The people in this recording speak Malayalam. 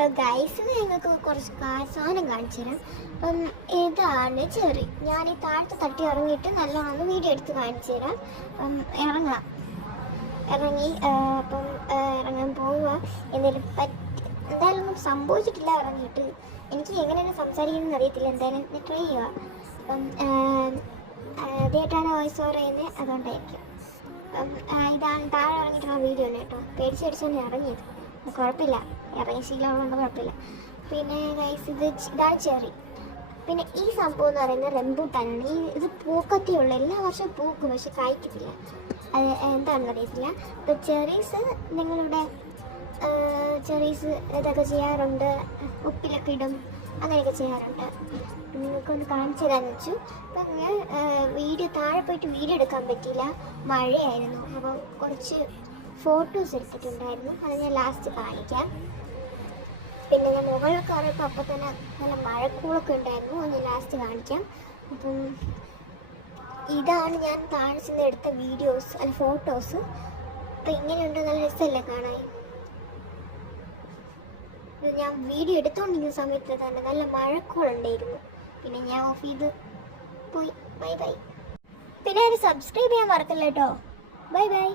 ഹലോ ഗൈസ്, നിങ്ങൾക്ക് കുറച്ച് സാധനം കാണിച്ചു തരാം. അപ്പം ഇതാണ് ചെറി. ഞാൻ ഈ താഴത്തെ തട്ടി ഇറങ്ങിയിട്ട് നല്ലോണം വീഡിയോ എടുത്ത് കാണിച്ചു തരാം. അപ്പം ഇറങ്ങി അപ്പം ഇറങ്ങാൻ പോവുക. എന്തായാലും ഒന്നും സംഭവിച്ചിട്ടില്ല. ഇറങ്ങിയിട്ട് എനിക്ക് എങ്ങനെയാണ് സംസാരിക്കുന്നതെന്ന് അറിയത്തില്ല. എന്തായാലും ഞാൻ ട്രൈ ചെയ്യുക. അപ്പം ആദ്യമായിട്ടാണ് വോയിസ് ഓവർ ചെയ്യുന്നത്, അതുകൊണ്ടായിരിക്കും. അപ്പം ഇതാണ് താഴെ ഇറങ്ങിയിട്ടുള്ള വീഡിയോ ആണ് കേട്ടോ. പേടിച്ചാണ് ഇറങ്ങിയത്. കുഴപ്പമില്ല, ഇറങ്ങിയ ശീലമുള്ളതുകൊണ്ട് കുഴപ്പമില്ല. പിന്നെ ഗൈസ്, ഇതാണ് ചെറി. പിന്നെ ഈ സംഭവം എന്ന് പറയുന്നത് റംബൂട്ടാനാണ്. ഇത് പൂക്കത്തിയുള്ള എല്ലാ വർഷവും പൂക്കും, പക്ഷെ കായ്ക്കത്തില്ല. അത് എന്താണെന്ന് അറിയത്തില്ല. അപ്പോൾ ചെറീസ് നിങ്ങളുടെ ചെറീസ് ഇതൊക്കെ ചെയ്യാറുണ്ട്, ഉപ്പിലൊക്കെ ഇടും, അങ്ങനെയൊക്കെ ചെയ്യാറുണ്ട്. നിങ്ങൾക്കൊന്ന് കാണിച്ചു തരാമെന്ന് വെച്ചു. അപ്പം ഞാൻ താഴെ പോയിട്ട് വീഡിയോ എടുക്കാൻ പറ്റിയില്ല, മഴയായിരുന്നു. അപ്പം കുറച്ച് ഫോട്ടോസ് എടുത്തിട്ടുണ്ടായിരുന്നു, അത് ഞാൻ ലാസ്റ്റ് കാണിക്കാം. പിന്നെ ഞാൻ മുകളിൽ കയറിയപ്പോൾ അപ്പം തന്നെ നല്ല മഴക്കൂളൊക്കെ ഉണ്ടായിരുന്നു, അത് ഞാൻ ലാസ്റ്റ് കാണിക്കാം. അപ്പം ഇതാണ് ഞാൻ താഴെ ചെന്ന് എടുത്ത വീഡിയോസ് അല്ല ഫോട്ടോസ്. അപ്പം ഇങ്ങനെയുണ്ട്, നല്ല രസമല്ലേ കാണാൻ. ഞാൻ വീഡിയോ എടുത്തുകൊണ്ടിരിക്കുന്ന സമയത്ത് തന്നെ നല്ല മഴക്കോളുണ്ടായിരുന്നു. പിന്നെ ഞാൻ ഓഫ് ചെയ്ത് പോയി. Bye bye. പിന്നെ അത് സബ്സ്ക്രൈബ് ചെയ്യാൻ മറക്കല്ല കേട്ടോ. Bye bye.